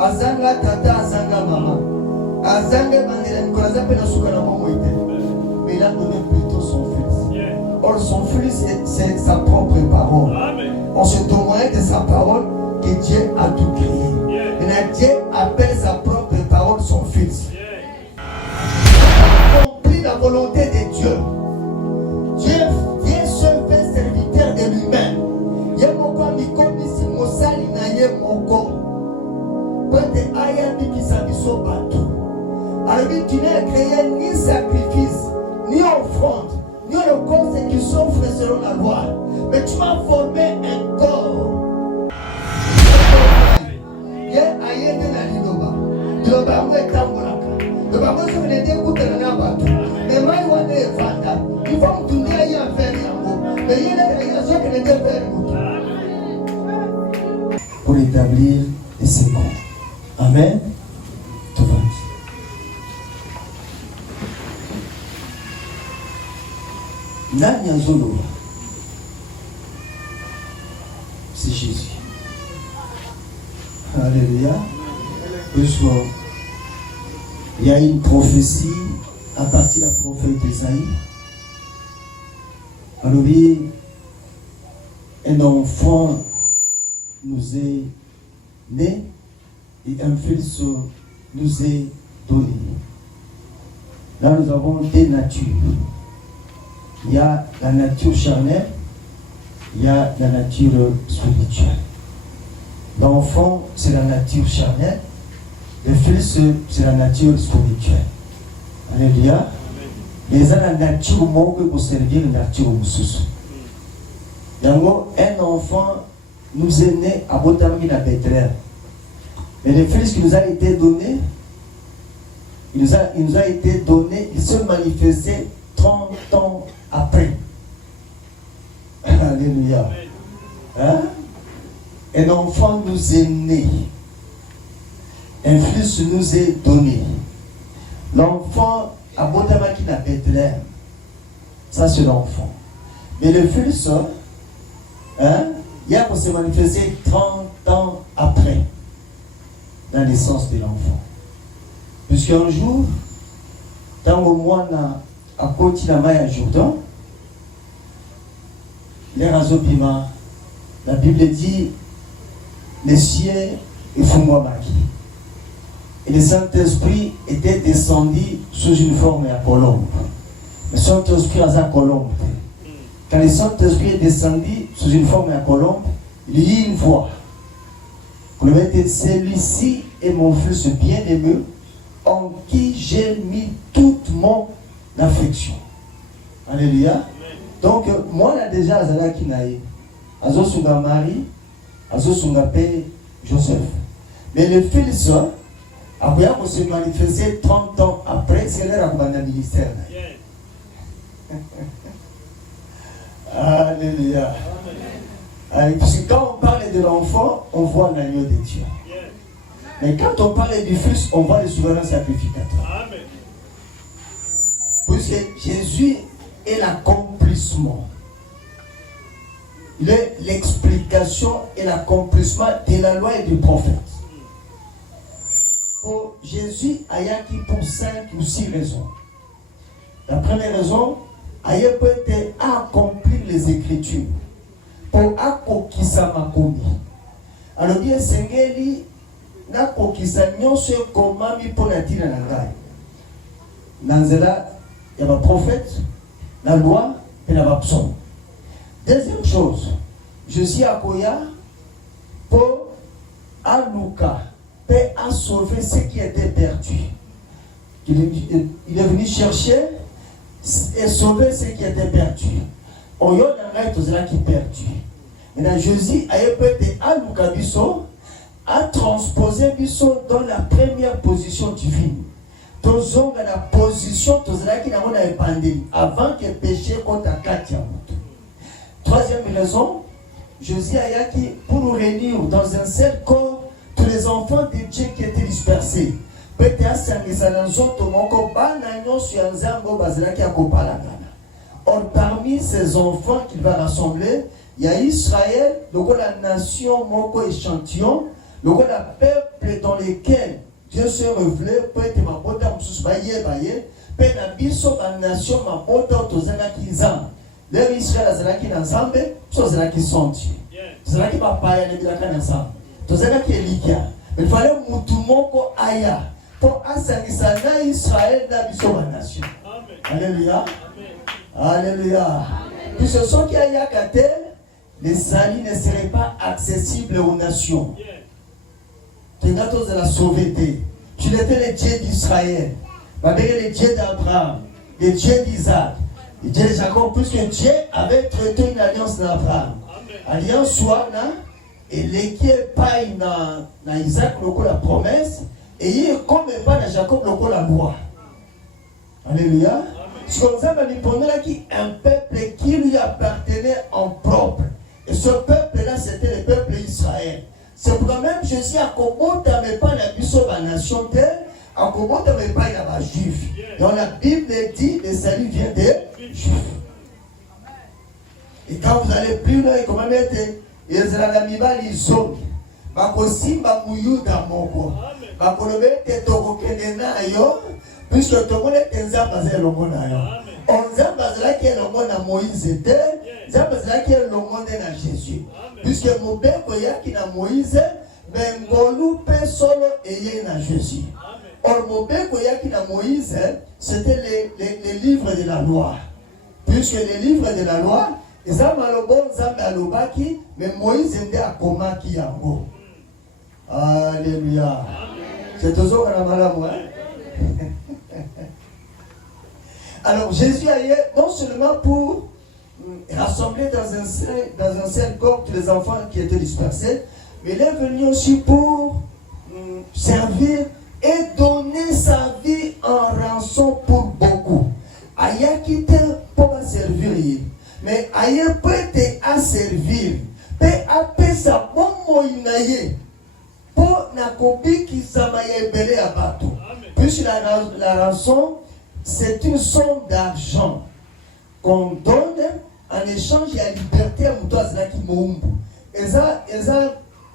Azanga tata, azanga maman. Azanga bandela Nicolas appelle Souka la maman. Mais il a donné plutôt son fils. Or son fils, c'est sa propre parole. On se témoigne de sa parole que Dieu a tout créé. Maintenant Dieu appelle sa propre parole son fils. Il a compris la volonté de Dieu. Dieu seul fait serviteur de lui-même. Il y a mon corps, il comme ici, mon sali n'a pas mon corps. Peut-être aïe, qui s'habille partout. Alors tu n'as créé ni sacrifice, ni offrande, ni holocauste qui s'offre selon la loi. Mais tu m'as formé un corps. Il y a aïe de la liloba. Liloba, moi, est tambouraka. Liloba, moi, je venais dire que tu n'as pas tout. Mais moi, je vais fanda. Il faut me tourner à y en faire. Mais il y a des réactions qui n'étaient pas. Pour établir les secondes. Amen. Tout va bien. Nani Azolo, c'est Jésus. Alléluia. Il y a une prophétie à partir de la prophète Esaïe. Alors, un enfant nous est né et un fils nous est donné. Là, nous avons deux natures. Il y a la nature charnelle, il y a la nature spirituelle. L'enfant, c'est la nature charnelle. Le fils, c'est la nature spirituelle. Alléluia. Mais il y a la nature pour servir la nature moussous. Un enfant nous est né à Botamaki à Bethléem. Mais le fils qui nous a été donné, il nous a été donné, il se manifestait 30 ans après. Alléluia. Hein? Un enfant nous est né. Un fils nous est donné. L'enfant à Botamaki à Bethléem. Ça c'est l'enfant. Mais le fils, hein, il a se manifester 30 ans après la naissance de l'enfant. Puisqu'un jour, dans le mois à côté de la Maya Jourdain, les razopiments, la Bible dit les cieux et Fumwamaki. Et le Saint-Esprit était descendu sous une forme à colombe. Le Saint-Esprit a sa colombe. Quand le Saint-Esprit est descendu sous une forme à colombe, il y a une voix. Celui-ci est mon fils bien-aimé, en qui j'ai mis toute mon affection. Alléluia. Donc, moi, là déjà, Azala Kinaï, Azosunga Marie, Azosunga Père Joseph. Mais le fils, après qu'on se manifesté 30 ans après, c'est l'heure à le ministère. Alléluia. Parce que quand on parle de l'enfant, on voit l'agneau de Dieu. Mais quand on parle du fils, on voit le souverain sacrificateur. Puisque Jésus est l'accomplissement. Il est l'explication et l'accomplissement de la loi et du prophète. Pour Jésus, il y a qui pour 5 ou 6 raisons. La première raison, il peut accomplir les Écritures. Pour akokisa makomi. Alors bien Sengeli na kokisa nyonso komami pour la tina na ngai. Nanzela ya ba prophète, la loi et la psaume. Deuxième chose, je suis à Koya pour Aluka, pour à sauver ce qui était perdu. Il est venu chercher et sauver ce qui était perdu. On y a tout cela qui est perdu. Maintenant, Jésus a transposé Bisso dans la première position divine. Dans la position qui n'a pas avant que le péché contre Katia. Troisième raison, Jésus a qui pour nous réunir dans un seul corps tous les enfants de Dieu qui étaient dispersés. Or, parmi ces enfants qu'il va rassembler, il y a Israël, donc la nation moko échantillon, Le peuple dans lequel Dieu se révèle peut être ma bonne baye, peut na biso ma nation ma bonne tozanga kizam. Les Israël azalaki na Nzambe, so azalaki sonti. Azalaki papaya ne bilaka na Nzambe. Tozanga ki elikia. Mais il fallait mutu moko aya pour asangisa na Israël na biso ma nation. Alléluia. Alléluia. Puisque ceux qui aya katel, les salis ne seraient pas accessibles aux nations. Tu n'as de la sauveté. Tu étais le Dieu d'Israël, le Dieu d'Abraham, le Dieu d'Isaac, le Dieu de Jacob, puisque Dieu avait traité une alliance d'Abraham. Alliance soit là, et l'équipe paille dans Isaac la promesse, et il est comme pas dans Jacob la loi. Alléluia. C'est comme ça un peuple qui lui appartenait en propre. Et ce peuple-là, c'était le peuple d'Israël. C'est pourquoi même Jésus a commenté à ne pas la biso la nation telle, a commenté à ne pas la juif. Dans la Bible dit, le salut vient des juifs. Et quand vous allez plus loin, comment mettre Ezra-Lamibali Zong, Bakosimba Mouyuda Moko, Bakolobete Tokokenena yo, puisque tout le monde est Nzamba Zelomona yo. Nzamba Zelaki est le monde à Moïse était, Nzamba Zelaki est le monde à Jésus. Puisque Mobeko Yaki na Moïse, mais Ngolu pe solo eye na Jésus. Or Mobeko Yaki na Moïse, c'était les livres de la loi. Puisque les livres de la loi, ils ont malobon Nzamba alobaki, mais Moïse était à Komaki yango. Alléluia. C'est toujours un malamu, hein? Alors Jésus allait non seulement pour rassembler dans un seul corps tous les enfants qui étaient dispersés, mais il est venu aussi pour servir et donner sa vie en rançon pour beaucoup. Aya quitté pour servir, mais Aya peut être à servir, peut appeler sa bon moïnaye pour n'akobi qui s'amaye belé à bateau. Puisque la rançon, c'est une somme d'argent qu'on donne en échange de la liberté à Moutouazla qui moumbu. Et ça,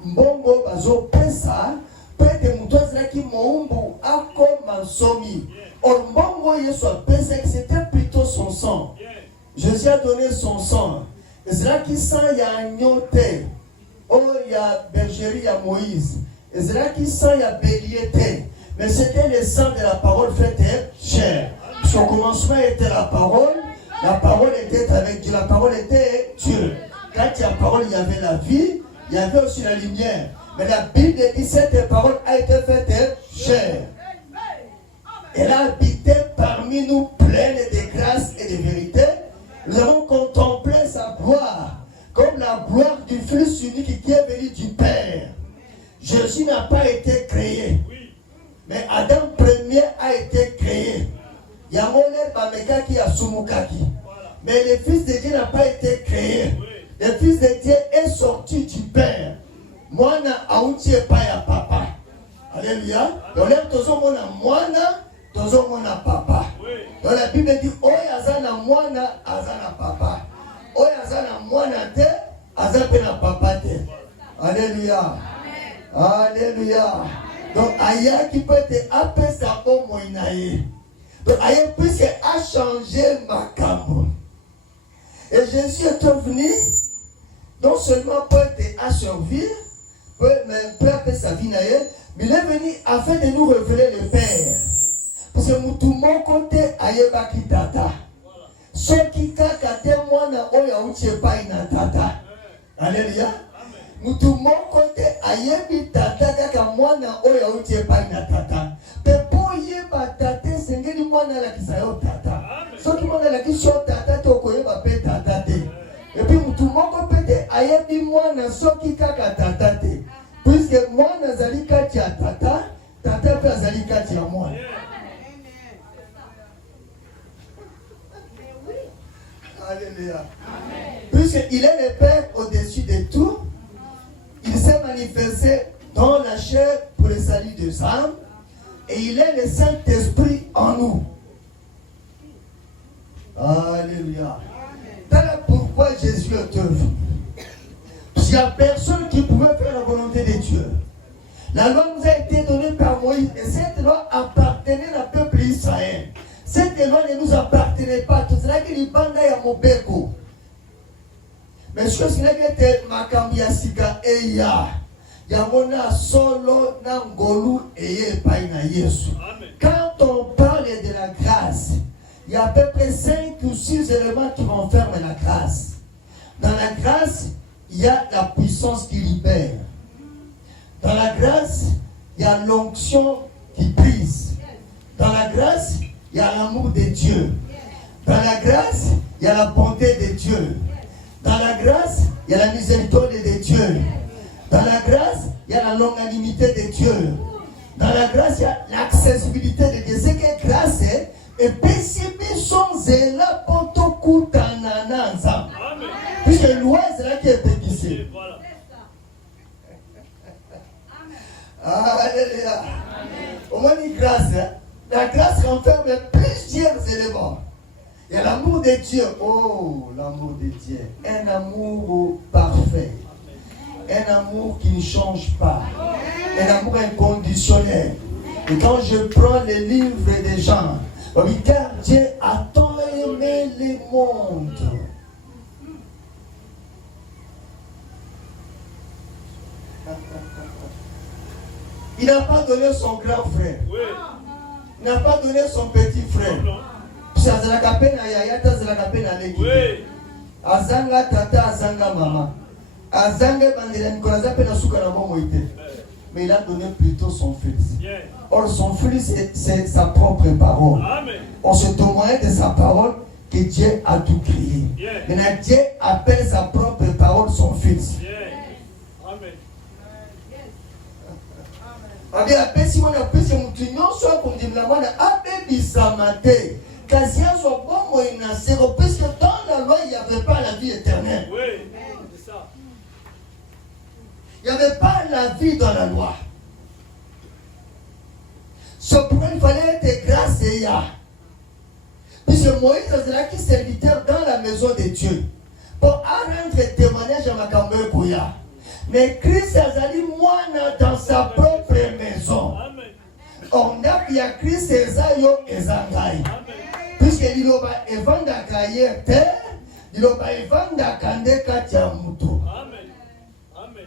mbongo bazo pesa, peut-être Moutouazla qui moumbu a comme un somi. Or mbongo yeswa pesa, c'était plutôt son sang. Jésus a donné son sang. Et c'est là qui sent, il y a un nyoté. Oh, il y a bergerie, il y a Moïse. Et c'est là qui sent, il y a béliété. Mais c'était le sang de la parole faite chair. Son commencement était la parole était avec Dieu, la parole était Dieu. Quand il y a la parole, il y avait la vie, il y avait aussi la lumière. Mais la Bible dit cette parole a été faite chair. Elle a habité parmi nous pleine de grâce et de vérité. Nous avons contemplé sa gloire, comme la gloire du Fils unique qui est venu du Père. Jésus n'a pas été créé. Mais Adam premier a été créé. Yamone Bameka qui a Sumukaki. Mais le Fils de Dieu n'a pas été créé. Le Fils de Dieu est sorti du Père. Moana Aoutie Paya Papa. Alléluia. Donc là, tozo mona papa. Donc la Bible dit Oyazana Moana Azana Papa. Oyazana Moana te Azapena Papa te. Alléluia. Alléluia. Donc, Aya qui peut être appelé sa moïnaïe. Donc, Aya puisque a changé ma cambo. Et Jésus est venu, non seulement peut être à servir, peut appeler sa vie naïe, mais il est venu afin de nous révéler le Père. Parce que tout mon côté, Aya baki tata. Ce qui kakate moi na oya uche pa ina tata. Alléluia. Mutu mon côté ayebi tata kaka mwana oya utie pa na tata. Pepo yeba tata sengeli mwana la kisayo tata. Soki mwana la kisho tata to koyeba pe tata te. Et puis mutu moko pete ayebi mwana soki kaka tata te. Puisque mwana zali kati ya tata, tata pe zali kati ya mwana. Alléluia. Puisqu'il est le Père au-dessus de tout, il s'est manifesté dans la chair pour le salut des âmes et il est le Saint-Esprit en nous. Alléluia. Voilà pourquoi Jésus est venu. Parce qu'il n'y a personne qui pouvait faire la volonté de Dieu. La loi nous a été donnée par Moïse et cette loi appartenait au peuple d'Israël. Cette loi ne nous appartenait pas. Tout cela qui est banda ya mobeko. Mais ce que c'est que makambi ya sika eya. Yamona solo na ngolu eye pai na Yesu. Quand on parle de la grâce, il y a à peu près 5 ou 6 éléments qui renferment la grâce. Dans la grâce, il y a la puissance qui libère. Dans la grâce, il y a l'onction qui brise. Dans la grâce, il y a l'amour de Dieu. Dans la grâce, il y a la bonté de Dieu. Dans la grâce, il y a la miséricorde de Dieu. Dans la grâce, il y a la longanimité de Dieu. Dans la grâce, il y a l'accessibilité de Dieu. C'est que grâce est et pécibi sont zéla poto kutanana ensemble. Puisque loi c'est là qui est pétissé. Alléluia. Au moins une grâce. La grâce renferme plusieurs éléments. Il y a l'amour de Dieu. Oh, l'amour de Dieu. Un amour parfait. Un amour qui ne change pas. Un amour inconditionnel. Et quand je prends les livres des gens, car Dieu a tant aimé le monde. Il n'a pas donné son grand frère. Il n'a pas donné son petit frère. Azanga tata, azanga mama. Azanga bandela Nicolas pe na suka na momo ite. Mais il a donné plutôt son fils. Or son fils c'est sa propre parole. On se témoigne de sa parole que Dieu a tout créé. Maintenant Dieu appelle sa propre parole son fils. Bien appelle si on appelle si on dit non soit comme dit la mona appelle bisamate. Quasi à son bon moyen c'est parce que dans la loi il n'y avait pas la vie éternelle. Oui, c'est ça. Il n'y avait pas la vie dans la loi. Ce pourquoi il fallait être grâce et ya. Puisque Moïse est là qui serviteur dans la maison de Dieu. Pour rendre témoignage à Makambe Kouya. Mais Christ Azali moine dans sa propre maison. On a qu'il y a Christ Ezayo Ezangai. Puisque il va evanda kayer terre, il va evanda kande katia muto. Amen. Amen.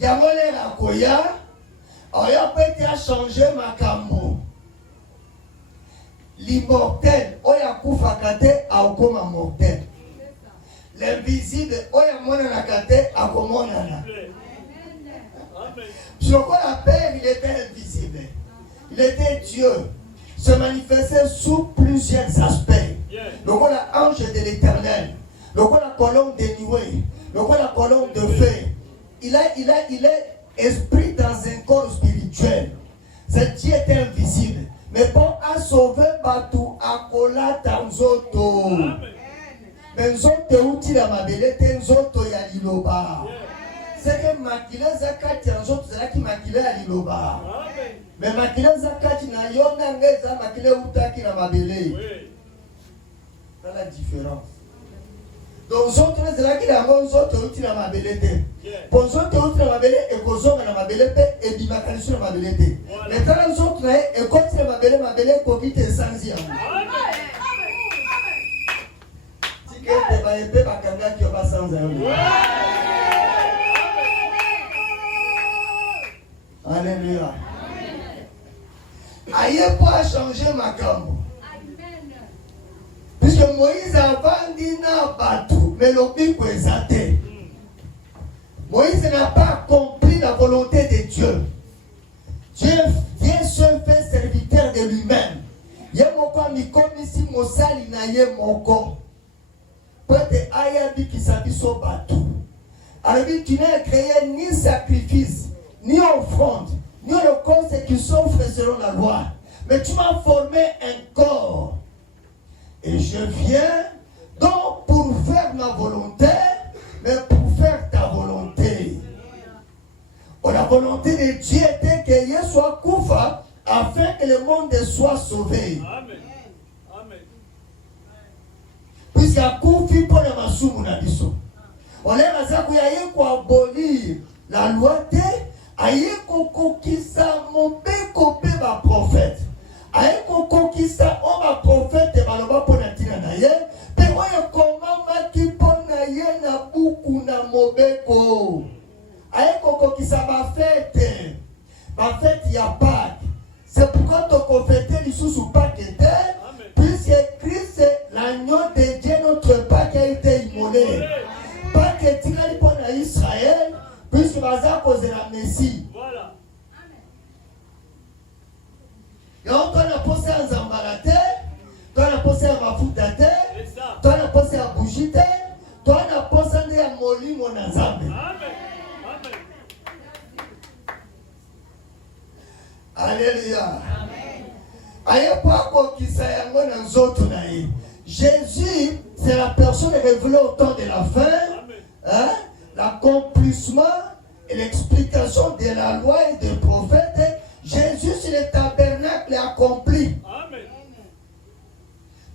Yamole la koya, oya peut changer makambo. L'immortel, oya kufa kate akoma mortel. L'invisible, oya mona na kate akomona na. Sur quoi la Père, il était invisible. Il était Dieu. Se manifestait sous plusieurs aspects. Donc on a ange de l'éternel. Donc on a colonne de nuée. Donc on a colonne de feu. Il est esprit dans un corps spirituel. Ce Dieu est invisible. Mais pour sauver Batou, à cola Tanzoto. Mais Nzoto outil la mabele, Tenzoto ya liloba. C'est que Makile Zakati Nzoto, c'est là qui Makile ya liloba. Mais Makile Zakati na yona ngeza Makile utaki na mabele. C'est la différence. Donc Nzoto c'est là qui la Nzoto outil la mabele te. Pour Nzoto outil la mabele et Kozonga na mabele te et Bimakalisu na mabele te. Mais quand Nzoto na et quand c'est mabele Covid est sans y avoir. Si que va épée bakanga qui va sans y avoir. Alléluia. Aïe pas changer ma cambo. Puisque Moïse a vendu na bateau, mais l'objet présenté. Moïse n'a pas compris la volonté de Dieu. Dieu vient se faire serviteur de lui-même. Yemoko mikomisi mosali na ye moko. Peut-être ayabi qui s'habille sur bateau. Alors tu n'as créé ni sacrifice, ni offrande, ni holocauste qui s'offre selon la loi. Mais tu m'as formé un corps. Et je viens donc pour faire ma volonté, mais pour faire ta volonté. Oh, la volonté de Dieu était que Dieu soit koufa afin que le monde soit sauvé. Amen. Amen. Puisqu'à koufi pour le masumu na biso. On est à ça pour abolir la loi. aye kokokisa mobeko pe ba prophète aye kokokisa o ba prophète baloba pona tina na ye pe oyo komama ki pona ye na buku na mobeko aye kokokisa ba fête ya Pâques. C'est pourquoi ton fêter lisusu Pâques était puisque Christ l'agneau de Dieu notre Pâques a été immolé. Pâques est tiré pour Israël puisque baza cause la Messie. Voilà. Et on a posé un zambalate, on a posé un mafutate, on a posé un bougite, on a posé un moli mon azambe. Alléluia. Jésus, c'est la personne révélée au temps de la fin, hein, l'accomplissement et l'explication de la loi et des prophètes. Jésus, c'est le tabernacle accompli.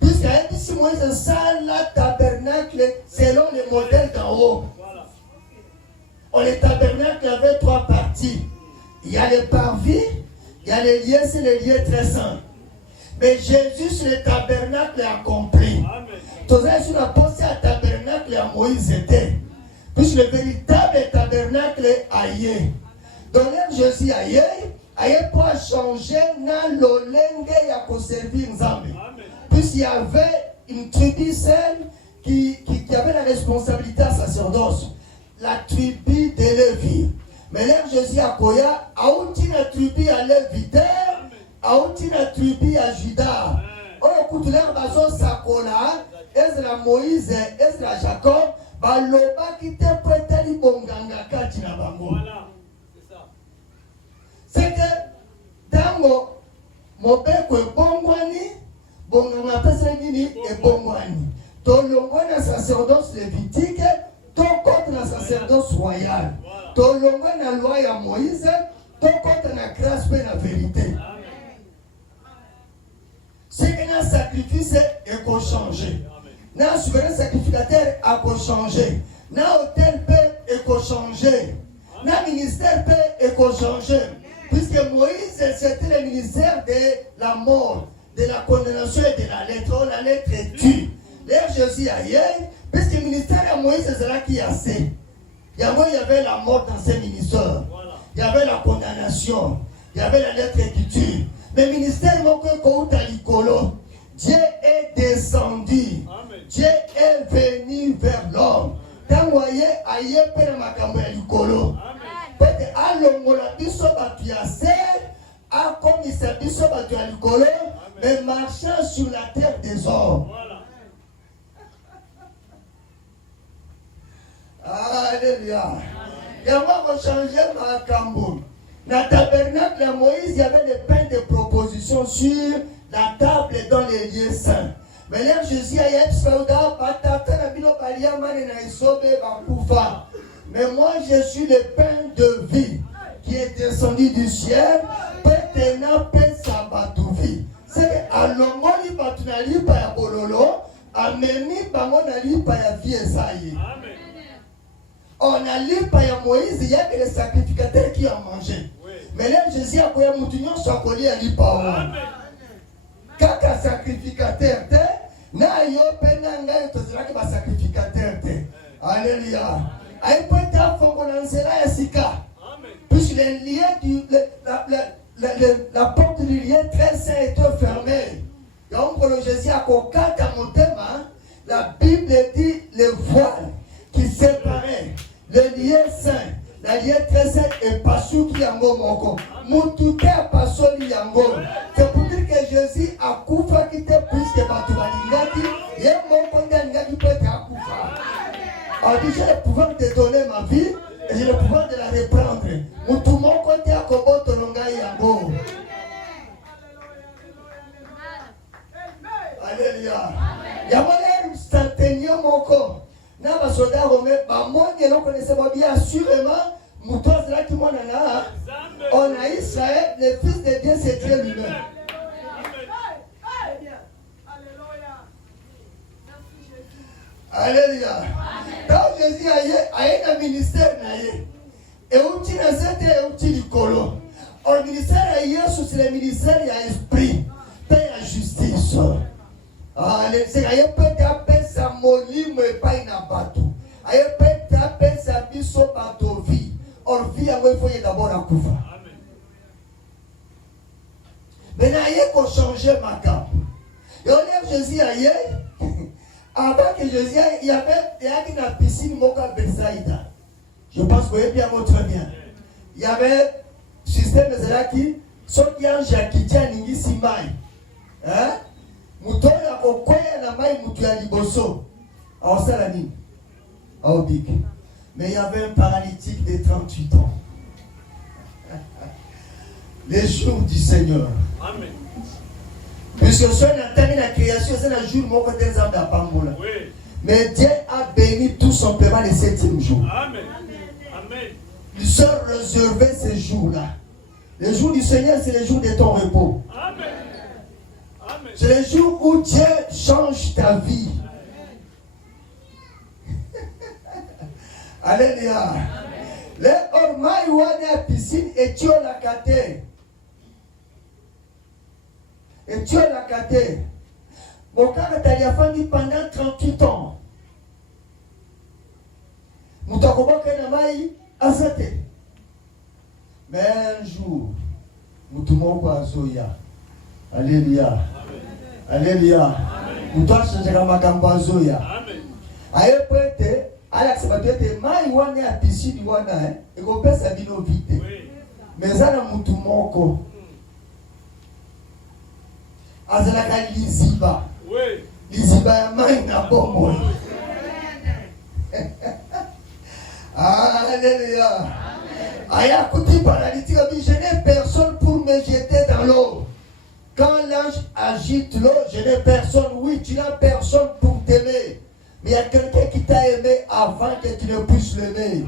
Puisqu'il dit Moïse, ça, le tabernacle, selon le modèle d'en haut. Le tabernacle avait 3 parties. Il y a les parvis. Il y a les lieux, c'est les lieux très saints. Mais Jésus, c'est le tabernacle accompli. Tout ça, sur la pensée à tabernacle à Moïse était. Puisque le véritable tabernacle aïe. Donc, Jésus aïe, aïe pour changer dans l'olenge à conserver Nzambe. Puisqu'il y avait une tribu seule qui avait la responsabilité à sacerdoce. La tribu de Lévi. Mais là, Jésus a koya, aouti na tribu à Lévite, aouti na tribu à Juda. Oh, écoute, là, bazo sakola, Ezra Moïse, Ezra Jacob, baloba qui te prête li bonganga kati na bango. Voilà, c'est ça. C'est que, tango, mobeko e bongwani, bonganga pesa nini e bongwani. Tolongwana sacerdoce lévitique, ton contre la sacerdoce royale. Tolongwa na loi ya Moïse, ton contre la grâce et la vérité. C'est qu'un sacrifice est qu'on changer. Un souverain sacrificateur a qu'on changer. Un hôtel est qu'on changer. Un ministère est qu'on changer. Puisque Moïse, c'était le ministère de la mort, de la condamnation et de la lettre. La lettre tue. L'air Jésus ailleurs, puisque le ministère de Moïse, c'est là qui a assez. Il y avait la mort dans ses ministères. Il y avait la condamnation. Il y avait la lettre qui tue. Mais le ministère, Dieu est descendu. Amen. Dieu est venu vers l'homme. Quand vous voyez, aïe, père makambo ya likolo. Peut-être alongola biso batu ya ser, akomisa biso batu ya likolo, mais marchant sur la terre des hommes. Alléluia. Il y a moi qui changer ma cambo. Dans le tabernacle de Moïse, il y avait des pains de proposition sur la table dans les lieux saints. Mais là, Jésus a dit, mais moi, je suis le pain de vie qui est descendu du ciel. C'est que à l'ongoli batunali pa ya bololo, amemi bango na li pa ya vie esaïe. On a lu par Moïse, il y a que les sacrificateurs qui ont mangé. Oui. Mais là, Jésus a dit que nous sommes collés à l'Ipaon. Quand un sacrificateur, na yo penanga to zela ke ba sacrificateur te. Alléluia. Aïe peut être fongonansela ya sika. Puis les liens du la porte du lien très saint est fermée. Donc pour le Jésus a kokata motema, la Bible dit le voile qui séparait le lien saint. La lien très saint est pas sous qui yango moko. Mutute pas soli yango. C'est pour dire que Jésus a koufa qui te plus que batu balingati. Yé moko ngati peut être a koufa. Alors j'ai le pouvoir de donner ma vie et j'ai le pouvoir de la reprendre. Mutu moko te a koboto nongai yango. Alléluia. Yamole instantanément moko. Na ba soda romain ba monye non connaissait pas bien assurément moutos là qui mon na on a Israël le fils de Dieu c'est Dieu lui-même. Alléluia. Quand Jésus a un ministère na yé Et outil na zete et outil likolo. Or ministère à Yesu c'est le ministère ya esprit, paix à justice. C'est aye peut appeler sa molimo et pas na bato. Aye peut appeler sa biso bato vie. Or vie à moi il faut d'abord la kufa. Mais na aye ko changer ma cap. Et on dit Jésus aye avant que Jésus il y avait une piscine moka Bethsaïda. Je pense que vous voyez bien très bien. Il y avait système de cela qui sont qui en Jakitia Ningi Simai. Hein? Mouton ya okoya na mai mutu ya liboso. Alors ça la ligne. Oh big. Mais il y avait un paralytique de 38 ans. Les jours du Seigneur. Amen. Puisque soit la création, c'est le jour où on a à Pambola. Mais Dieu a béni tout son paiement le 7e jour. Amen. Amen. Il se réservait ce jour-là. Le jour du Seigneur, c'est le jour de ton repos. Amen. Amen. C'est le jour où Dieu change ta vie. Alléluia. Le ormaï wana piscine et tu la kate. Et tu la kate. Mon frère t'a famille pendant 38 ans. Mutakoboka na mai azate. Mais un jour, mutumoko azoya. Alléluia. Alléluia. Mutoa changera makambo azoya. Amen. Aye pete Alex batete mai wana ya piscine wana e ko pesa bino vite. Mais zana mutumoko. Azalaka liziba. Oui. Liziba ya mai na bombo. Alléluia. Aya kuti paralytique, je n'ai personne pour me jeter dans l'eau. Quand l'ange agite l'eau, je n'ai personne. Oui, tu n'as personne pour t'aimer. Mais il y a quelqu'un qui t'a aimé avant que tu ne puisses l'aimer.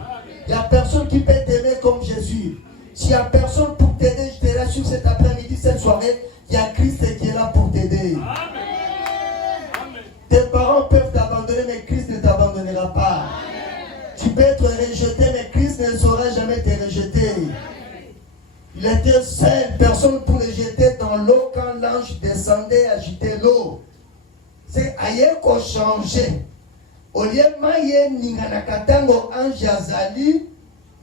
Il n'y a personne qui peut t'aimer comme Jésus. S'il n'y a personne pour t'aider, je te rassure cet après-midi, cette soirée, il y a Christ qui est là pour t'aider. Tes parents peuvent t'abandonner, mais Christ ne t'abandonnera pas. Tu peux être rejeté, mais Christ ne saura jamais te rejeter. Il était seul, personne pour le jeter dans l'eau quand l'ange descendait agiter l'eau. C'est ailleurs qu'on changeait. Au lieu de maïe ninganakatango ange azali,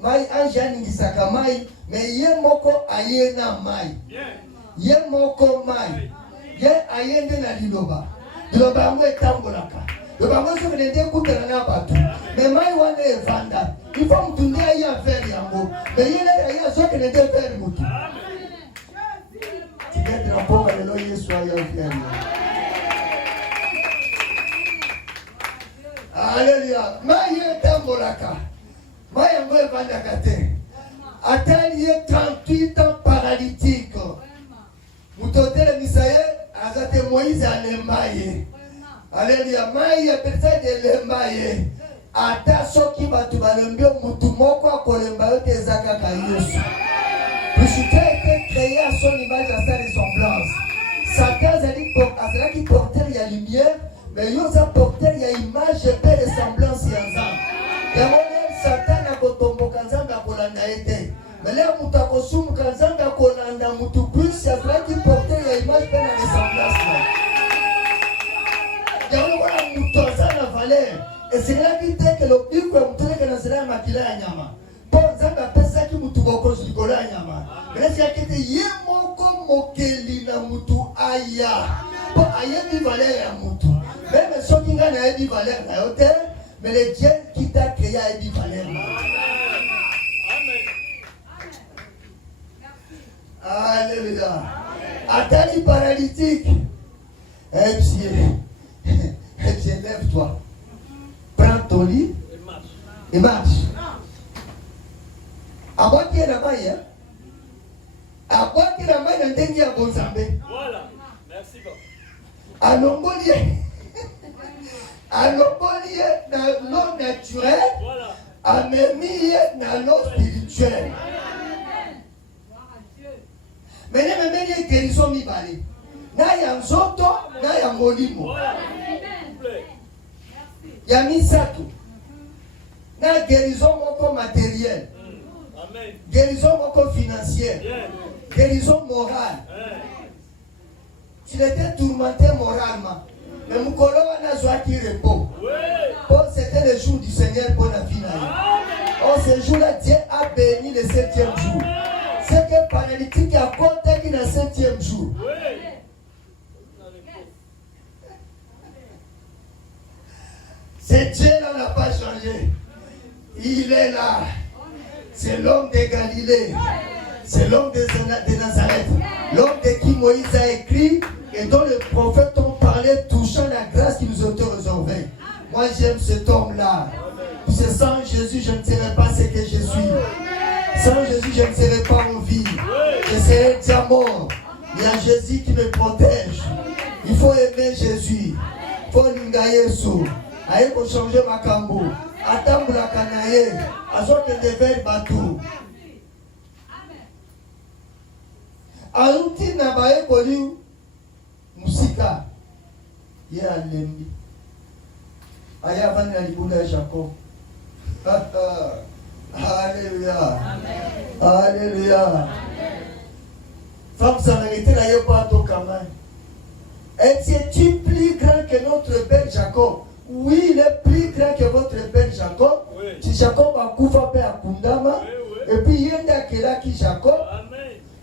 maï ange ningisaka maï, mais yé moko aye na maï. Yé moko maï. Yé aye na liloba. Liloba mwe tambolaka. Liloba mwe se venende kutela na batu. Mais maï wane evanda. Il faut mtunde aye affaire yango. Mais yé na aye so que nende faire mutu. Tu viens de la pauvre de l'eau Yesu aye affaire. Alléluia. Maïe tambolaka. Maïe mwe vandaka te. Atelier 38 ans paralytique. Moutotele misaye azate Moïse alemaye. Alléluia. Maïe peut-être de lemaye. Ata soki batu balembio mutu moko akolemba yote ezaka ka Yesu. Puisque tu as été créé à son image, à sa ressemblance. Satan a qui portait la lumière. Mais il y a porté l'image et la ressemblance ensemble. Et on Satan a kotombo kanzamba kolanda ete. Mais là mutakosum kanzamba kolanda mutupu c'est cela qui portait l'image et la ressemblance. Et on voit mutoza na valeur. Et c'est là qui dit que le but que mutole kana sera makila nyama. Pour zamba pesa ki mutuboko zikola nyama. Mais là c'est que yemoko mokeli na mutu aya. Pour aya bi valeur ya mutu. Même ceux qui gagnent à une valeur à hauteur, mais le Dieu qui t'a créé à une valeur. Amen. Alléluia. Attends, paralytique. Et puis, lève-toi. Prends ton lit et marche. À quoi qui est la maille, hein? À quoi qui est la maille, on dit à Bonzambé. Voilà. Merci beaucoup. À Longolier. À l'obolier dans l'eau naturelle, à mémie dans l'eau spirituelle. Mais les mêmes les guérisons mi balé. Na ya nzoto, na ya molimo. Ya misato. Na guérison moko matériel. guérison financière, guérison morale. Tu étais tourmenté moralement. Mais mon collègue a joie qui repos. C'était le jour du Seigneur pour la vie. Oh, ce jour-là, Dieu a béni le 7e jour. C'est que paralytique a compté le 7e jour. C'est Dieu-là n'a pas changé. Il est là. C'est l'homme de Galilée. C'est l'homme de Nazareth. L'homme de qui Moïse a écrit et dont les prophètes ont parlé, touchant la grâce qui nous a été réservée. Moi, j'aime cet homme-là. C'est sans Jésus, je ne serais pas ce que je suis. Sans Jésus, je ne serais pas en vie. Je serais déjà mort. Il y a Jésus qui me protège. Il faut aimer Jésus. Il faut l'engager sous. Aïe pour changer ma cambo. Attends la canaille. Azor que devait bateau. Aouti na bae koli musika. Ye alembi. Aïe avant la libouda Jacob. Alléluia. Alléluia. Femme samaritaine n'a pas tout comme es-tu plus grand que notre père Jacob? Oui, il est plus grand que votre père Jacob. Si Jacob a couvert père Kundama, et puis il y a qui Jacob.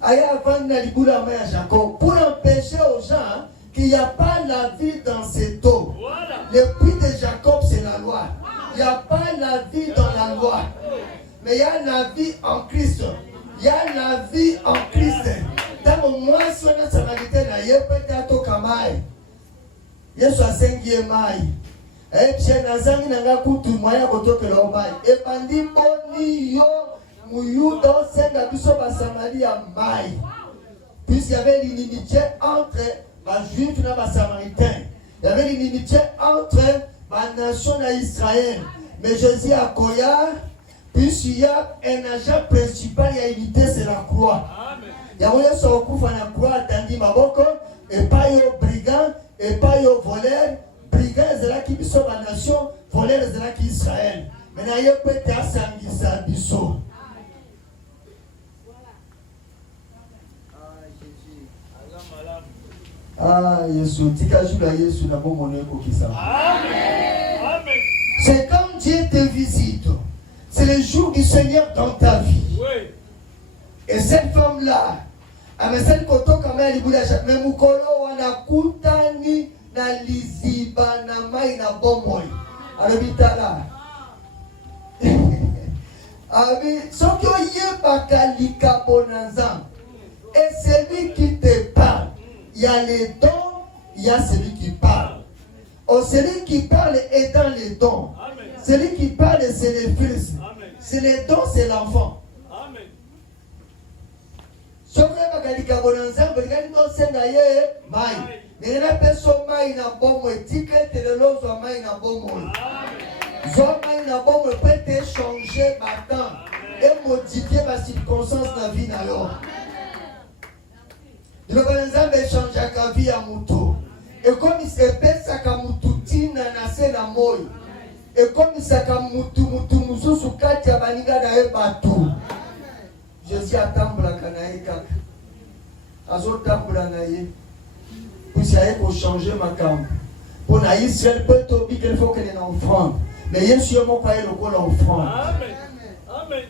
Aïe avant la libouda à Jacob. Pour empêcher aux gens qu'il n'y a pas la vie dans cette eau. Le puits de Jacob, c'est la loi. Il n'y a pas la vie dans la loi. Mais il y a la vie en Christ. Il y a la vie en Christ. Dans le mois, si on a sa vérité, il y a peut-être un kamai. Il y a 5e maille. Et puis, Nazang n'a pas tout moyen pour que l'on maille. Et Bandi Boni Yo, Mouyoudo, Senga Biso Basamali à maille. Puisqu'il y avait l'inimitié entre les Juifs et les Samaritains. Il y avait l'inimitié entre la nation d'Israël. Mais Jésus a Koya, puisqu'il y a un agent principal, il y a unité, c'est la croix. Il y a un qui recouvre la croix, tandis Maboko, et pas yo brigands, et pas yo voleurs. Brigands, c'est là qui sont la nation, voleurs, c'est là qui Israël. Mais il y a peut-être un sanguisa biso. Ah, Jésus, Tikajula Jésus, n'a pas mon écho qui s'en va. C'est comme Dieu te visite. C'est le jour du Seigneur dans ta vie. Oui. Et cette femme-là, avec cette koto comme elle dit, mais mukolo wana kutani na liziba na mai na bomoy. Alobitala. Abi, sokyo yebaka likabonanza. Et celui qui te parle, il y a les dons, il y a celui qui parle. Oh, celui qui parle est dans les dons. Amen. Celui qui parle, c'est les fils. C'est les dons, c'est l'enfant. Amen. Peut changer maintenant et modifier ma circonstance dans la vie. Le Banzam change la vie à Moutou. Et comme il se pèse à Kamoutoutine, à la moi. Et comme il s'est Moutou, sous Katia Baniga d'ailleurs, Jésus attend la Kanaï Kak. Azot Tambla Naïe. Pour changer ma camp. Pour Israël, peut être qu'il faut qu'elle ait une offrande. Mais il y a sûrement pas eu le coup d'offrande. Amen. Amen.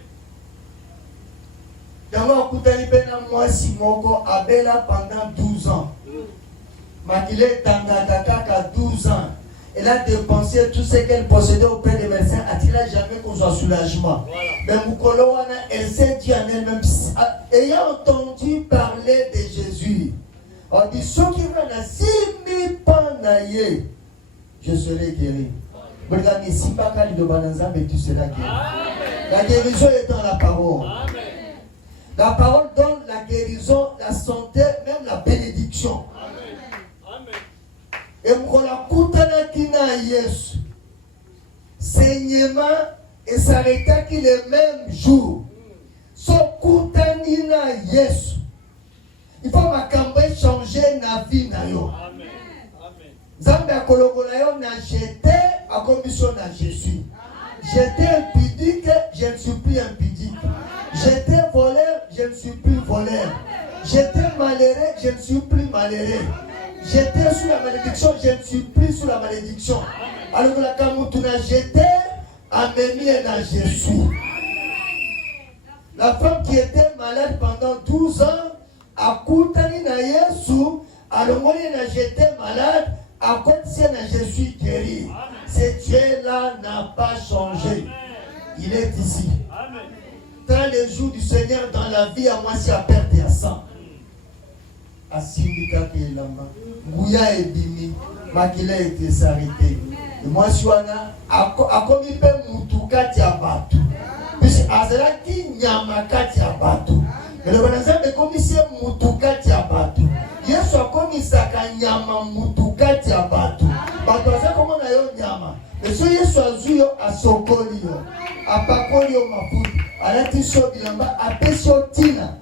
D'abord, Koutani Bena Mwasi Moko Abela pendant 12 ans. Makile Tangataka à 12 ans. Elle a dépensé tout ce qu'elle possédait auprès des médecins. A-t-il jamais qu'on soit soulagement? Mais Moukolowana, elle s'est dit en elle-même, ayant entendu parler de Jésus, on dit, ceux qui vont à 6 000 panaïs, je serai guéri. Regardez, si pas qu'à l'Idobananza, mais tu seras guéri. La guérison est dans la parole. Amen. La parole donne la guérison, la santé, même la bénédiction. Amen. Et pour la koutana kina Yesu, saignement et s'arrêta qui le même jour. So koutanina Yesu. Il faut m'accompagner changer na vie na yo. Amen. Zambe akologola yo na jeté à commission na Jésus. J'étais impudique, je ne suis plus impudique. J'étais voleur, je ne suis plus voleur. J'étais malheureux, je ne suis plus malheureux. J'étais sous la malédiction, je ne suis plus sous la malédiction. Alors que la Kamutuna, j'étais, Amémiena, je suis. La femme qui était malade pendant 12 ans, a Koutani na Yesu, alors moi j'étais malade, à côté je suis guéri. Ce Dieu-là n'a pas changé. Il est ici. Dans les jours du Seigneur dans la vie, à moi c'est à perte et à sang. À Sindika Kelamba, Gouya et Bimi, Makila était s'arrêter. Et moi je suis à combien de Moutouka Tiabatu. Puis Azalaki Nyamaka Tiabatu. Et le bonazam est comme ici Moutouka Tiabatu. Yesu a comme Isaka Nyama Moutouka Tiabatu. Batoza comment na yo Nyama. Monsieur Yesu a zuyo a Sokolio. A Pakolio Maputi. Alati so bilamba a Pesio Tina.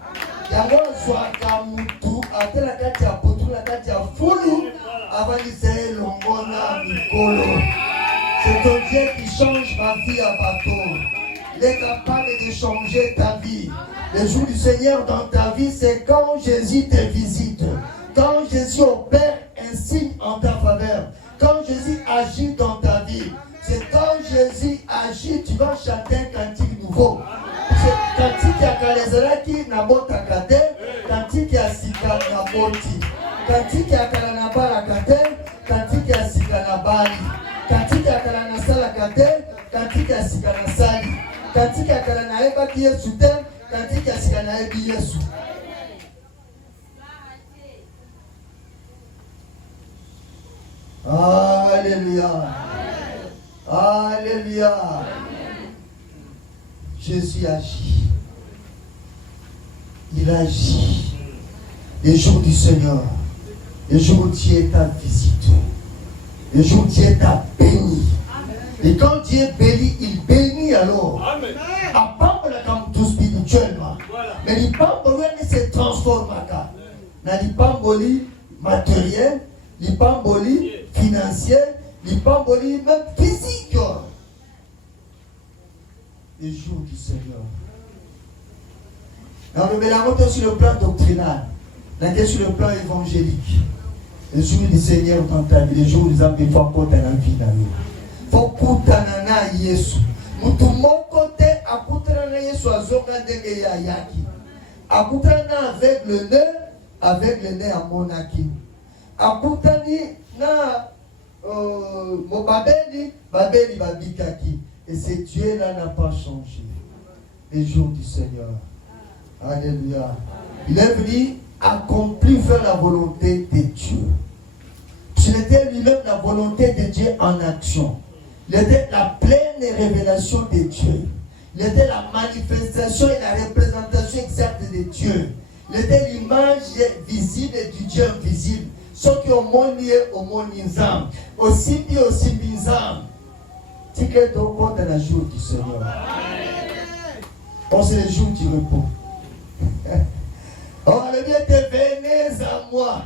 Yango Zwaka Moutou. A tela kati ya Potu la kati ya Fulu. Avant d'essayer Longona Mikolo. C'est ton Dieu qui change ma vie à bateau. Il est capable de changer ta vie. Le jour du Seigneur dans ta vie, c'est quand Jésus te visite. Quand Jésus opère un signe en ta faveur. Quand Jésus agit dans ta vie. C'est quand Jésus agit, tu vas chanter un cantique nouveau. C'est cantique ya kalezalaki na bota kate, cantique ya sika na boti. Cantique ya kalana bara kate, cantique ya sika na bali. Cantique ya kalana sala kate, cantique ya sika na sali. Cantique ya kalana eba ki Yesu te, cantique ya sika na ebi Yesu. Alléluia. Alléluia. Jésus agit. Il agit. Les jours du Seigneur. Les jours où Dieu t'a visité. Les jours où Dieu t'a béni. Et quand Dieu bénit, il bénit alors. Amen. À part comme tout spirituellement. Mais l'ipamboli se transforme. Dans l'ipamboli matériel, l'ipamboli financier, l'ipamboli même physique. Les jours du Seigneur. Dans le mélange sur le plan doctrinal, sur le plan évangélique. Les jours du Seigneur dans ta vie, les jours des âmes, il faut apporter la vie dans nous. Faut kutana na Yesu. Mutu moko te akutana na Yesu azoka ndenge ya yaki. Akutana avec le nez à monaki. Akutani na babeli babikaki. Et ce Dieu-là n'a pas changé. Les jours du Seigneur. Alléluia. Il est venu accomplir, faire la volonté de Dieu. C'était lui-même la volonté de Dieu en action. Il était la pleine révélation de Dieu. Il était la manifestation et la représentation exacte de Dieu. Il était l'image visible du Dieu invisible. Ceux qui ont monié au monizam, aussi bien aussi bizarre. C'est que ton compte dans le jour du Seigneur. Oh, c'est le jour du repos. Oh, le bien te venez à moi.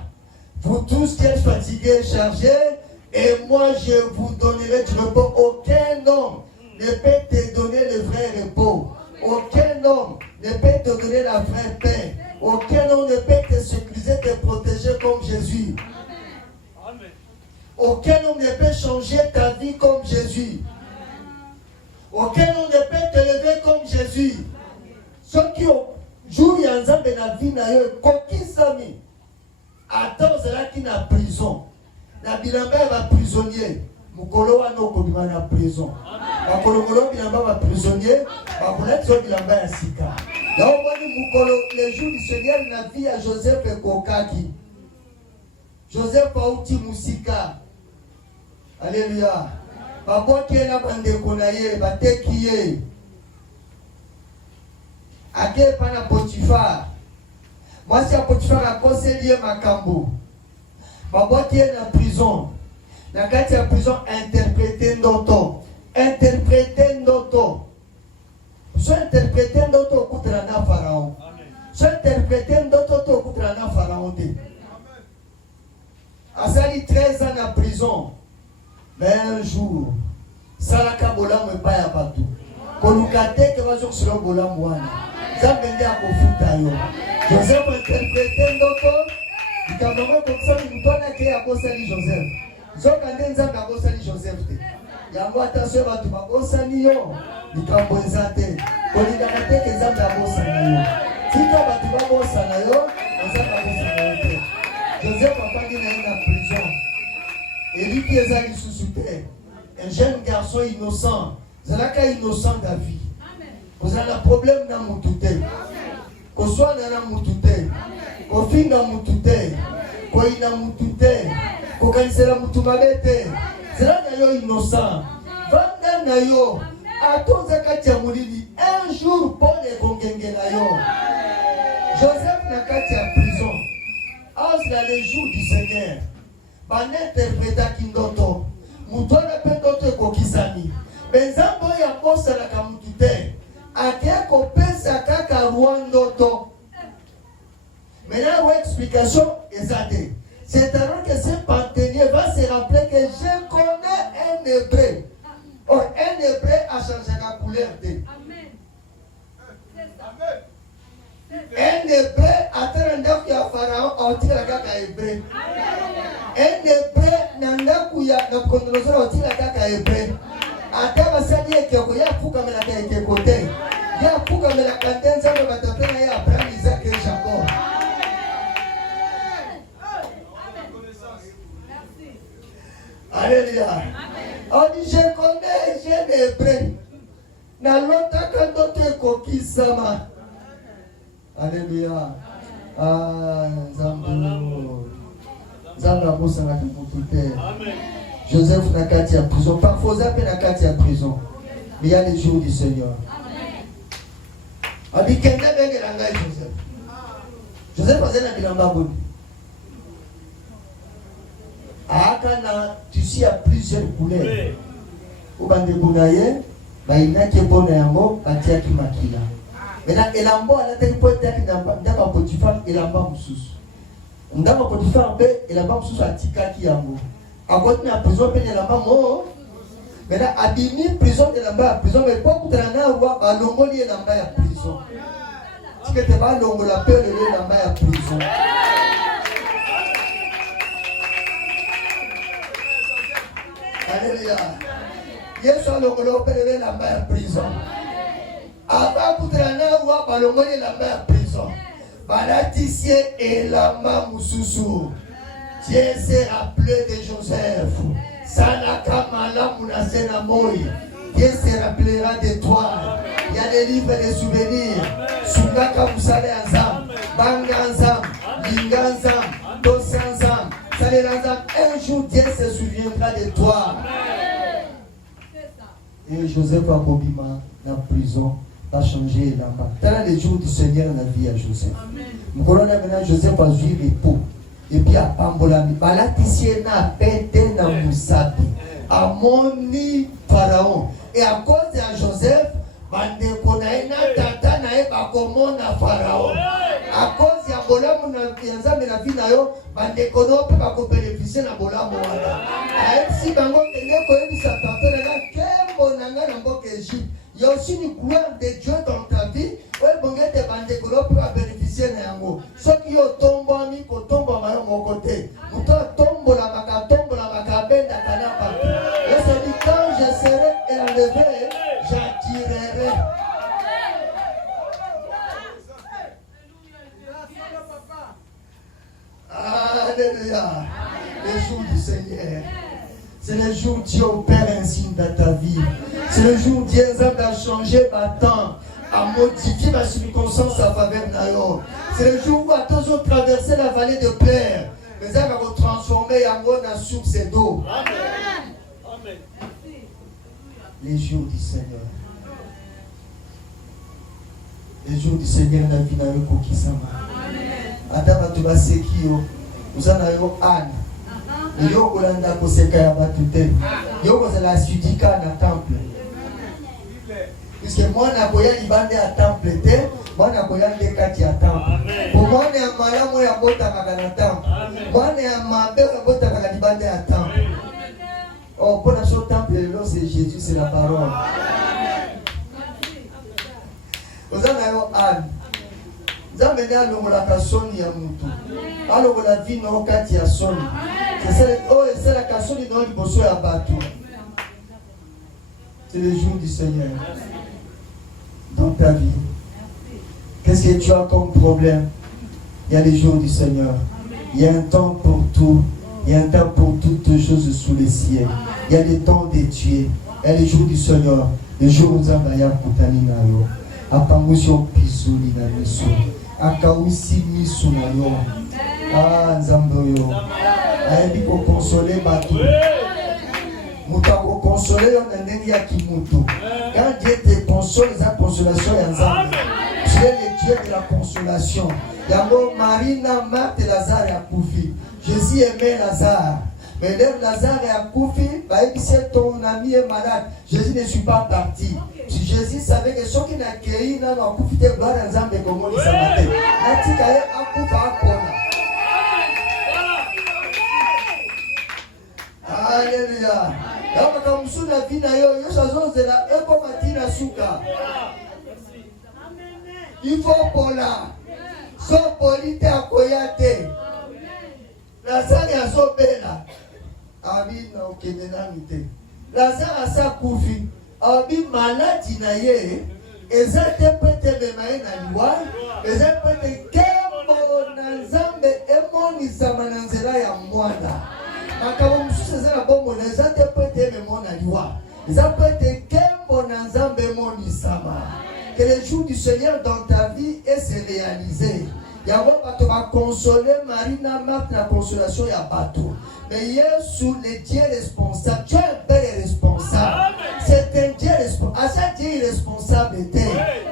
Vous tous qui êtes fatigués, chargés, et moi je vous donnerai du repos. Aucun homme ne peut te donner le vrai repos. Aucun homme ne peut te donner la vraie paix. Aucun homme ne peut te sécuriser, te protéger comme Jésus. Amen. Aucun homme ne peut changer ta vie comme Jésus. Aucun homme ne peut te lever comme Jésus. Ceux qui ont joué ensemble dans la vie, qui s'ami. Attends, c'est là qui est en prison. La bilamba va prisonnier. Mukolo wa no kobima na prison. Ba kolongolo bilamba va prisonnier. Ba koletso bilamba ya sika. Là on voit mukolo les jours du Seigneur na vie à Joseph Kokaki. Joseph Pauti Musika. Alléluia. Ba boki na bande konaye ba tekiye. Ake pana Potiphar. Moi, si à Potiphar a conseillé Makambo, Babo qui est en prison, la carte de prison interprété Ndoto. Interprété Ndoto. Soit interprété Ndoto au coup de la Pharaon. Soit interprété Ndoto au coup de la Pharaon. Asali 13 ans en prison. Mais un jour, Salaka Bola me paye à Batou. Konukate que va sur le Bola Mouana. Nzambe nde akofuta yo. Joseph interprète ndoko likambo kokosali mutwana ke akosali Joseph. Zoka nde Nzambe akosali Joseph te. Yango attention bato bakosani yo likambo eza te. Kolingana te ke Nzambe akosana yo. Tika bato bakosana yo, Nzambe akosana yo te. Joseph afandi na ye na prison. Éliki eza lisusu te. Un jeune garçon innocent. Zalaka innocent da vie. Vous avez un problème dans mon touté. Qu'on soit dans mon touté. Qu'on finisse dans mon touté. Qu'on y dans mon touté. Qu'on gagne la moutoumabete. C'est là d'ailleurs innocent. Vanda nayo. A tous les cas de moulini. Un jour pour les congénés nayo. Joseph n'a qu'à en prison. Ose là les jours du Seigneur. Ban interpréta kindoto. Moutouna pendoto kokisani. Benzambo ya kosa la kamutute. Akia kopesa kaka ruandoto. Maintenant, explication exacte. C'est alors que ce partenaire va se rappeler que je connais un hébreu. Or, un hébreu a changé la couleur de. Un hébreu a traité de Pharaon, a tiré la kaka hébreu. Un hébreu n'a pas de contrôle, a tiré la kaka hébreu. Ata basali ekeko ya fuka mela ka ekeko te ya fuka mela kandenza ba batapena ya Abraham Isaac et Jacob. Alléluia. On dit je connais j'ai hébreu na lota kando te kokisama. Alléluia. Ah Nzambo akosanga te. Amen. Joseph n'a qu'à en prison. Parfois, Zap n'a qu'à en prison. Mais il y a les jours du Seigneur. Abi Kenda Benge Langai Joseph. Joseph a un bilamba bon. À Akana, tu sais, il y a plusieurs couleurs. Au bande Bounaye, il y a qui est bon et un mot, il y a qui maquille. Maintenant, il a un mot, il a un point de pas Potifar, il a un bon sous. On a un Potifar, il a un bon sous à Tika qui a un mot. À côté de la prison, il y a la maman. Maintenant, à Bini, prison de la prison, mais pas pour te la voir, à l'ongoli et la prison. Si tu n'es pas l'ongoli, la peur de la prison. Alléluia. Yesu a l'ongoli, la prison. Avant pour te la voir, à l'ongoli et la prison. Balatissier et la maman Moussoussou. Dieu s'est rappelé de Joseph. Sanaka Malam Munasena Moï. Dieu se rappellera de toi. Il y a des livres de souvenirs. Sungaka Moussale Azam. Banganzam. Linganzam. Dosanzam. Saléranzam. Un jour, Dieu se souviendra de toi. Et Joseph Abobima, dans la prison, va changer là-bas. Dans les jours du Seigneur, la vie à Joseph. Maintenant, Joseph a joué les pots. Et puis à Pambolami, Balatissier n'a pété dans Moussapi, à Moni Pharaon. Et à cause de Joseph, Bandekonaïna Tata Naïba Komona Pharaon. À cause de Bolamu Yanzam et la vie Nayo, Bandekono peut pas bénéficier de Bolamu. Si Bango Kenya Koyebi sa tante là, Kembo Nanga Nambo Keji. Il y a aussi une gloire de Dieu dans ta vie. Oui, Bongete Bandekono peut pas bénéficier de Yango. Ceux qui ont tombé, qui ont tombé à mon côté. Vous tombez la maca, tombe la maca, ben d'Akanapa. Et c'est dit quand je serai élevé, j'attirerai. Alléluia. Le jour du Seigneur. C'est le jour où Dieu opère un signe dans ta vie. C'est le jour où Dieu a changé ma temps, a modifié ma circonstance à faveur d'Ayon. C'est le jour où à tous ont traversé la vallée de Père. Mais ça va transformer en source d'eau. Amen. Les jours du Seigneur. Les jours du Seigneur na vie na yo kokisama. Adama tu vas sekio. Uzana yo Anne. Yo kolanda koseka ya batute. Yo kozala sudika na temple. Puisque moi na koya libande ya temple te, moi na koya ndekati ya temple. Pour moi na malamu ya bota makana temple. Moi na mabe ya bota makana libande ya temple. Oh, pour la chose temple c'est Jésus, c'est la parole. Uzana yo Anne. Nzambe ne alongolaka soni ya mutu. Alongola vie na okati ya soni. C'est la soni na liboso ya bato. C'est le jour du Seigneur. Dans ta vie. Qu'est-ce que tu as comme problème? Il y a les jours du Seigneur. Il y a un temps pour tout. Il y a un temps pour toutes choses sous les cieux. Il y a le temps de Dieu. Il y a les jours du Seigneur. Le jour où Zambaya Koutani Nayo. Apamusio Pisuli na Miso. Akawisi Misu Nayo. Ah, Nzamboyo. Ayebi ko consoler Batou. Mouta ko consoler yon nendeni ya kimutu. Quand Dieu te console, c'est la consolation ya Nzambe. Tu es le Dieu de la consolation. Yango Marina, Marthe et Lazare a Koufi. Jésus aimait Lazare. Mais là, Lazare a Koufi, si ton ami est malade, Jésus ne suis pas parti. Si Jésus savait que ceux qui n'ont accueilli, n'a pas Koufi de gloire en Zambé comme on dit ça matin. Natika a Koufi à Kona. Alléluia. Donc, quand nous sommes la vie, nous sommes là, et comme Matina Souka. Il faut pour là. Son polite à Koyate. Lazare a son bela. Abi na okenenamite. Lazare a sa Koufi. Abi maladi na ye. Ezate pete memae na liwa. Ezate pete kembo na Nzambe emoni samananzela ya mwana. Makabo msuse zena bombo na ezate pete memona liwa. Ezate pete kembo na Nzambe emoni sama. Que le jour du Seigneur dans ta vie est se réaliser. Il y a un consoler Marina Marthe la consolation, il y a bateau. Mais il y a sous les dieux responsables. Dieu est bel et responsable. C'est un Dieu responsable. Asa Dieu est responsable.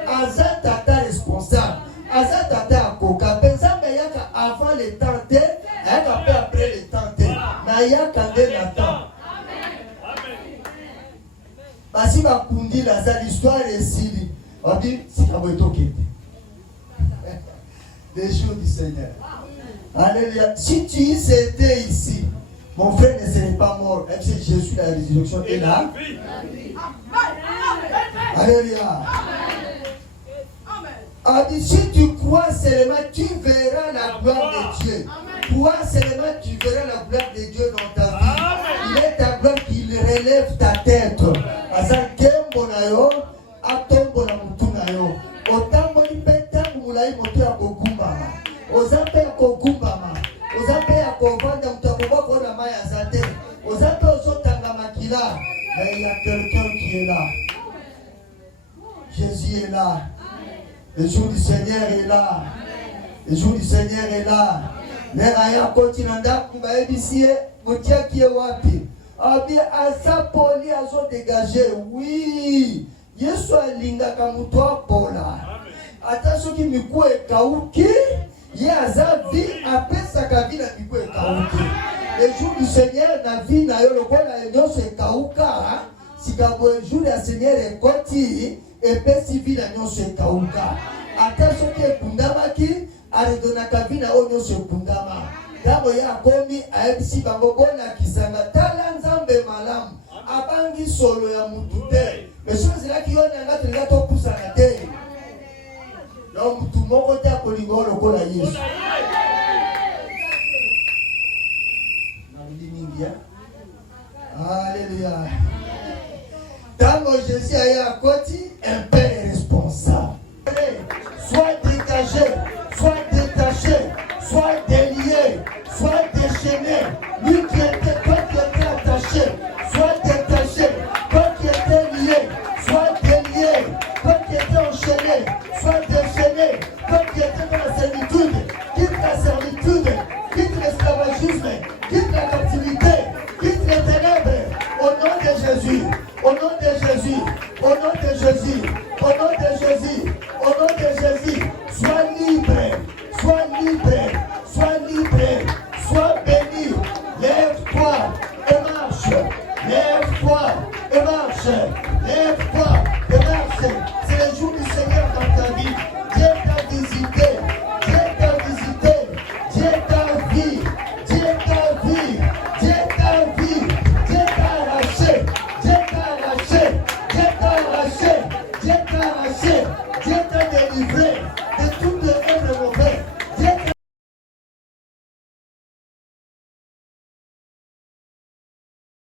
Asa Tata responsable. Asa Tata Koka. Pensez yaka avant le temps T, yaka après le temps T. Mais yaka de la temps. Parce que va kundi l'histoire est ici. On dit c'est comme un toquet. Les jours du Seigneur. Alléluia. Si tu étais ici, mon frère ne serait pas mort. Même si Jésus, la résurrection est là. Alléluia. A dit, si tu crois seulement, tu verras la gloire de Dieu. Crois seulement, tu verras la gloire de Dieu dans ta vie. Il est ta gloire qui relève ta tête. Azankembonayo, atombo na mutunayo. Otamboli peta mulai moto ya kokumbama. Ozape ya kokumbama. Ozape ya kovanda mutakoba kona maya zate. Ozape ozotanga makila. Mais il y a quelqu'un qui est là. Jésus est là. Le jour du Seigneur est là. Le jour du Seigneur est là. Neraya continenda kubaebisie motia qui est wapi. Abi asa poli azo dégager. Oui. Yesu alingaka mutu apola. Ata soki miku ekauki, ye aza vi apesaka vi na miku ekauki. Le jour du Seigneur na vi na yo lokola nyonso ekauka, sikabo jour ya Seigneur ekoti epesi vi na nyonso ekauka. Ata soki ekundamaki, aredonaka vi na o nyonso ekundama. Tabo ya akomi aebisi bango bona kisanga tala Nzambe malamu. Abangi solo ya mutu te. Mais si vous êtes là, vous êtes là, vous êtes là. Donc, tout le monde est à Polygon, le col à Yesu. Alléluia. Tant que Jésus est à côté, un père est responsable. Sois dégagé, sois détaché, sois délié, sois déchaîné. Lui qui était, toi qui était attaché, sois détaché. Toi qui était lié, sois délié. Toi qui était enchaîné, sois déchaîné. Toi qui était dans la servitude, quitte la servitude, quitte l'esclavagisme, quitte la captivité, quitte les ténèbres. Au nom de Jésus, au nom de Jésus, au nom de Jésus, au nom de Jésus, au nom de Jésus, sois libre, sois libre, sois libre, sois béni. Lève-toi et marche. Lève-toi et marche. Lève-toi et marche. C'est le jour du Seigneur dans ta vie. Dieu t'a visité. Dieu t'a visité. Dieu t'a vu. Dieu t'a vu. Dieu t'a vu. Dieu t'a arraché. Dieu t'a arraché. Dieu t'a arraché. Dieu t'a arraché, Dieu t'a délivré de tout